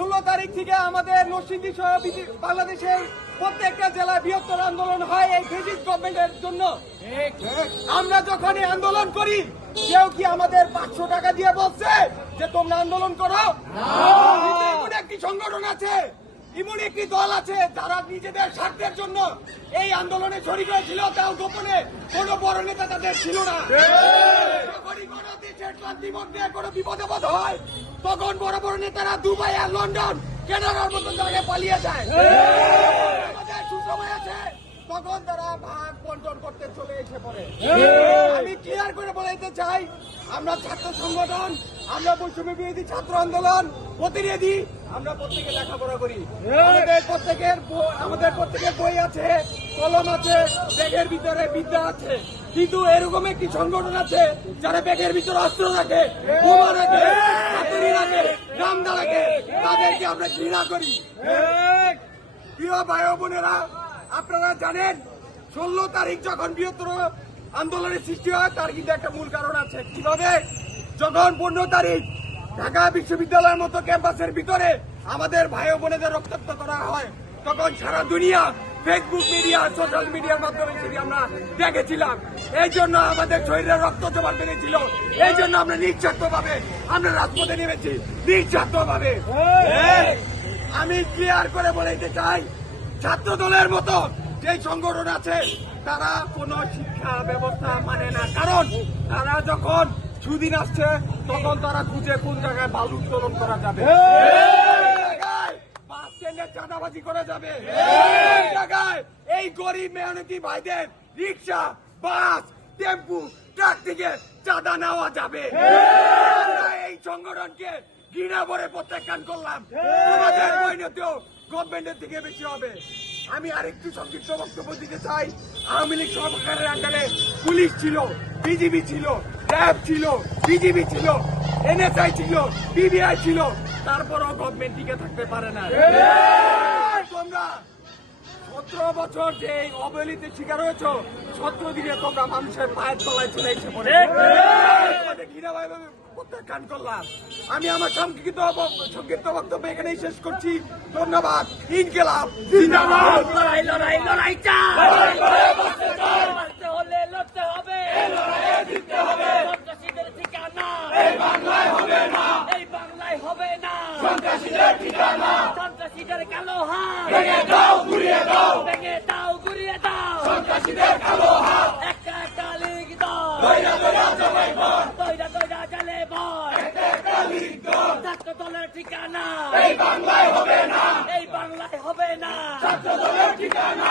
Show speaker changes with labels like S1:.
S1: ষোলো তারিখ থেকে আমাদের নরসিংদী সহ বাংলাদেশের প্রত্যেকটা জেলায় বৃহত্তর আন্দোলন হয় এই ব্রিটিশ গভর্নমেন্টের জন্য। আমরা যখন এই আন্দোলন করি কেউ কি আমাদের পাঁচশো টাকা দিয়ে বলছে যে তোমরা আন্দোলন করো? একটি সংগঠন আছে এমন একটি দল আছে যারা নিজেদের স্বার্থের জন্য এই আন্দোলনে শরিক হয়েছিল, তাও গোপনে কোনো বড় নেতা তাদের ছিল না। মধ্যে কোনো বিপদে বোধ হয়, তখন বড় বড় নেতারা দুবাই আর লন্ডন কেনাডার মতন জায়গায় পালিয়ে যায়। সুসময় আছে, তখন তারা ভাগ বন্টন করতে চলে এসে পড়ে। আমি ক্লিয়ার করে বলাইতে চাই আমরা ছাত্র সংগঠন আমরা বৈষম্য বিরোধী ছাত্র আন্দোলন প্রতিনিধি আমরা প্রত্যেকে লেখাপড়া করি। আমাদের প্রত্যেকের আমাদের প্রত্যেকের বই আছে কলম আছে ব্যাগের ভিতরে বিদ্যা আছে। কিন্তু এরকম একটি সংগঠন আছে যারা ব্যাগের ভিতরে অস্ত্র রাখে বোমা রাখে হাতুড়ি রাখে রামদা রাখে তাদেরকে আমরা ঘৃণা করি। প্রিয় ভাই বোনেরা আপনারা জানেন ষোলো তারিখ যখন বৃহত্তর আন্দোলনের সৃষ্টি হয় তার কিন্তু একটা মূল কারণ আছে। কীভাবে? যখন পনেরো তারিখ ঢাকা বিশ্ববিদ্যালয়ের মতো ক্যাম্পাসের ভিতরে আমাদের ভাই বোনেদের রক্তাক্ত করা হয় তখন সারা দুনিয়া ফেসবুক মিডিয়া সোশ্যাল মিডিয়ার মাধ্যমে সেটি আমরা দেখেছিলাম। এই জন্য আমাদের শরীরে রক্ত জমা বেড়েছিল এই জন্য আমরা নিঃস্বার্থ ভাবে আমরা রাজপথে নেমেছি। নিঃস্বার্থ ভাবে আমি ক্লিয়ার করে বলাইতে চাই ছাত্র দলের মতো যে সংগঠন আছে তারা কোনো শিক্ষা ব্যবস্থা মানে না। কারণ তারা যখন সুদিন আসছে তখন তারা খুঁজে কোন জায়গায় বালু উত্তোলন করা যাবে। স্ট্যান্ডে চাঁদাবাজি করা যাবে। জায়গায় এই গরিব মেহনতি ভাইদের রিক্সা বাস টেম্পু ট্রাক থেকে চাঁদা নেওয়া যাবে। আমরা এই সংগঠনকে ঘৃণা ভরে প্রত্যাখ্যান করলাম। তোমাদের পরিণতিও গভর্নমেন্টের থেকে বেশি হবে। আমি আরেকটু সংক্ষিপ্ত বক্তব্য দিতে চাই। আওয়ামী লীগ সরকারের আন্ডারে পুলিশ ছিল বিজিবি ছিল র্যাব ছিল বিজিবি ছিল এনএসআই ছিল বিবিআই ছিল। তারপরও গভর্নমেন্ট টিকে থাকতে পারে না। তোমরা সতেরো বছর যে অবহেলিতে শিকার হয়েছ সতেরো দিনে তোমরা মানুষের পায়ের তলায় চলে এসে পড়ে ঘৃণাভাবে প্রত্যাখ্যান করলাম। আমি আমার সংক্ষিপ্ত সংক্ষিপ্ত বক্তব্য এখানেই শেষ করছি। ধন্যবাদ। ইনকেলাব। জিন্দাবাদ।
S2: লড়াই লড়াই লড়াই সন্ত্রাসীদের ঠিকানা। হবে না। হবে না। সন্ত্রাসীদের ঠিকানা। সন্ত্রাসীদের কালো হাত। ভেঙে দাও গুড়িয়ে দাও। ভেঙে দাও গুড়িয়ে দাও। সন্ত্রাসীদের কালো হাত একটা একটা লিগ দাও দইরা দইরা জমাই বল দইরা দইরা জ্বালে বল একটা একটা লিগ দাও ছাত্র দলের ঠিকানা। এই বাংলায় হবে না। এই বাংলায় হবে না। ছাত্র দলের ঠিকানা।